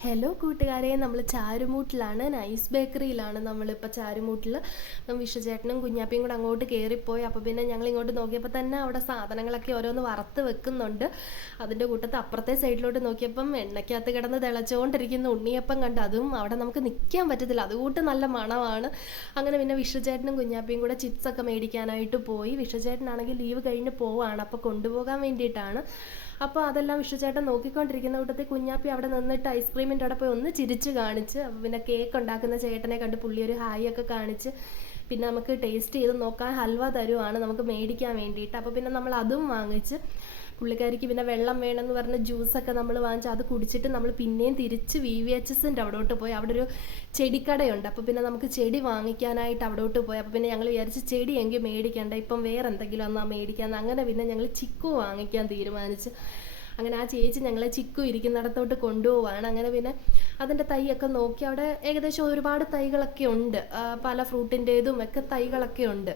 Hello കൂട്ടുകാരെ. നമ്മൾ ചാരുമൂട്ടിലാണ്. Nice ബേക്കറിയിലാണ് നമ്മളിപ്പോൾ ചാരുമൂട്ടിൽ വിശ്വചേട്ടനും കുഞ്ഞാപ്പിയും കൂടെ അങ്ങോട്ട് കയറിപ്പോയി അപ്പോൾ പിന്നെ ഞങ്ങൾ ഇങ്ങോട്ട് നോക്കിയപ്പോൾ തന്നെ അവിടെ സാധനങ്ങളൊക്കെ ഓരോന്ന് വറുത്ത് വെക്കുന്നുണ്ട്. അതിന്റെ കൂട്ടത്ത് അപ്പുറത്തെ സൈഡിലോട്ട് നോക്കിയപ്പം എണ്ണയ്ക്കകത്ത് കിടന്ന് തിളച്ചുകൊണ്ടിരിക്കുന്ന ഉണ്ണിയപ്പം കണ്ട് അതും അവിടെ നമുക്ക് നിൽക്കാൻ പറ്റത്തില്ല. അതുകൂട്ട് നല്ല മണമാണ്. അങ്ങനെ പിന്നെ വിശ്വചേട്ടനും കുഞ്ഞാപ്പിയും കൂടെ ചിപ്സൊക്കെ മേടിക്കാനായിട്ട് പോയി. വിശ്വചേട്ടനാണെങ്കിൽ ലീവ് കഴിഞ്ഞ് പോവാണ്. അപ്പോൾ കൊണ്ടുപോകാൻ വേണ്ടിയിട്ടാണ്. അപ്പോൾ അതെല്ലാം വിശ്വചേട്ടൻ നോക്കിക്കൊണ്ടിരിക്കുന്ന കൂട്ടത്തിൽ കുഞ്ഞാപ്പി അവിടെ നിന്നിട്ട് ഐസ്ക്രീമിന്റെ അവിടെ പോയി ഒന്ന് ചിരിച്ച് കാണിച്ച് പിന്നെ കേക്ക് ഉണ്ടാക്കുന്ന ചേട്ടനെ കണ്ട് പുള്ളി ഒരു ഹായ് ഒക്കെ കാണിച്ച് പിന്നെ നമുക്ക് ടേസ്റ്റ് ചെയ്ത് നോക്കാൻ ഹൽവ തരുവാണ് നമുക്ക് മേടിക്കാൻ വേണ്ടിയിട്ട്. അപ്പോൾ പിന്നെ നമ്മൾ അതും വാങ്ങിച്ച് പുള്ളിക്കാരിക്ക് പിന്നെ വെള്ളം വേണമെന്ന് പറഞ്ഞ് ജ്യൂസൊക്കെ നമ്മൾ വാങ്ങിച്ച് അത് കുടിച്ചിട്ട് നമ്മൾ പിന്നെയും തിരിച്ച് വി വി എച്ച് എസിന്റെ അവിടോട്ട് പോയി. അവിടെ ഒരു ചെടിക്കടയുണ്ട്. അപ്പോൾ പിന്നെ നമുക്ക് ചെടി വാങ്ങിക്കാനായിട്ട് അവിടോട്ട് പോയി. അപ്പോൾ പിന്നെ ഞങ്ങൾ വിചാരിച്ച് ചെടി എങ്കിൽ മേടിക്കണ്ട ഇപ്പം വേറെ എന്തെങ്കിലും എന്നാൽ മേടിക്കാമെന്ന് അങ്ങനെ പിന്നെ ഞങ്ങൾ ചിക്കു വാങ്ങിക്കാൻ തീരുമാനിച്ച്. അങ്ങനെ ആ ചേച്ചി ഞങ്ങളെ ചിക്കു ഇരിക്കുന്നിടത്തോട്ട് കൊണ്ടുപോവാണ്. അങ്ങനെ പിന്നെ അതിന്റെ തൈയൊക്കെ നോക്കി അവിടെ ഏകദേശം ഒരുപാട് തൈകളൊക്കെ ഉണ്ട്. പല ഫ്രൂട്ടിന്റേതും ഒക്കെ തൈകളൊക്കെ ഉണ്ട്.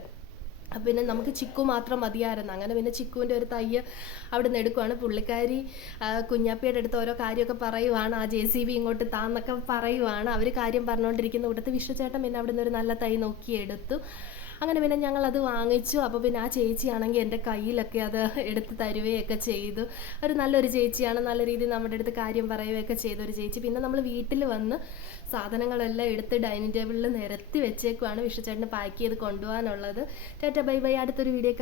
പിന്നെ നമുക്ക് ചിക്കു മാത്രം മതിയായിരുന്നു. അങ്ങനെ പിന്നെ ചിക്കുവിന്റെ ഒരു തയ്യ് അവിടെ നിന്ന് എടുക്കുവാണ്. പുള്ളിക്കാരി കുഞ്ഞാപ്പിയുടെ അടുത്ത് ഓരോ കാര്യമൊക്കെ പറയുവാണ്. ആ ജെ സി ബി ഇങ്ങോട്ട് താന്നൊക്കെ പറയുവാണ്. അവർ കാര്യം പറഞ്ഞുകൊണ്ടിരിക്കുന്ന കൂട്ടത്തിൽ വിഷ്ണുചേട്ടൻ പിന്നെ അവിടെ നിന്ന് ഒരു നല്ല തൈ നോക്കി എടുത്തു അങ്ങനെ പിന്നെ ഞങ്ങൾ അത് വാങ്ങിച്ചു. അപ്പോൾ പിന്നെ ആ ചേച്ചിയാണെങ്കിൽ എന്റെ കയ്യിലൊക്കെ അത് എടുത്ത് തരുകയൊക്കെ ചെയ്തു. ഒരു നല്ലൊരു ചേച്ചിയാണ്. നല്ല രീതിയിൽ നമ്മുടെ അടുത്ത് കാര്യം പറയുകയൊക്കെ ചെയ്ത ഒരു ചേച്ചി. പിന്നെ നമ്മൾ വീട്ടിൽ വന്ന് സാധനങ്ങളെല്ലാം എടുത്ത് ഡൈനിങ് ടേബിളിൽ നിരത്തി വെച്ചേക്കുവാണ് വിഷുചേട്ടന് പാക്ക് ചെയ്ത് കൊണ്ടുപോകാനുള്ളത്. ചേട്ടാ ബൈ ബൈ. അടുത്തൊരു വീഡിയോ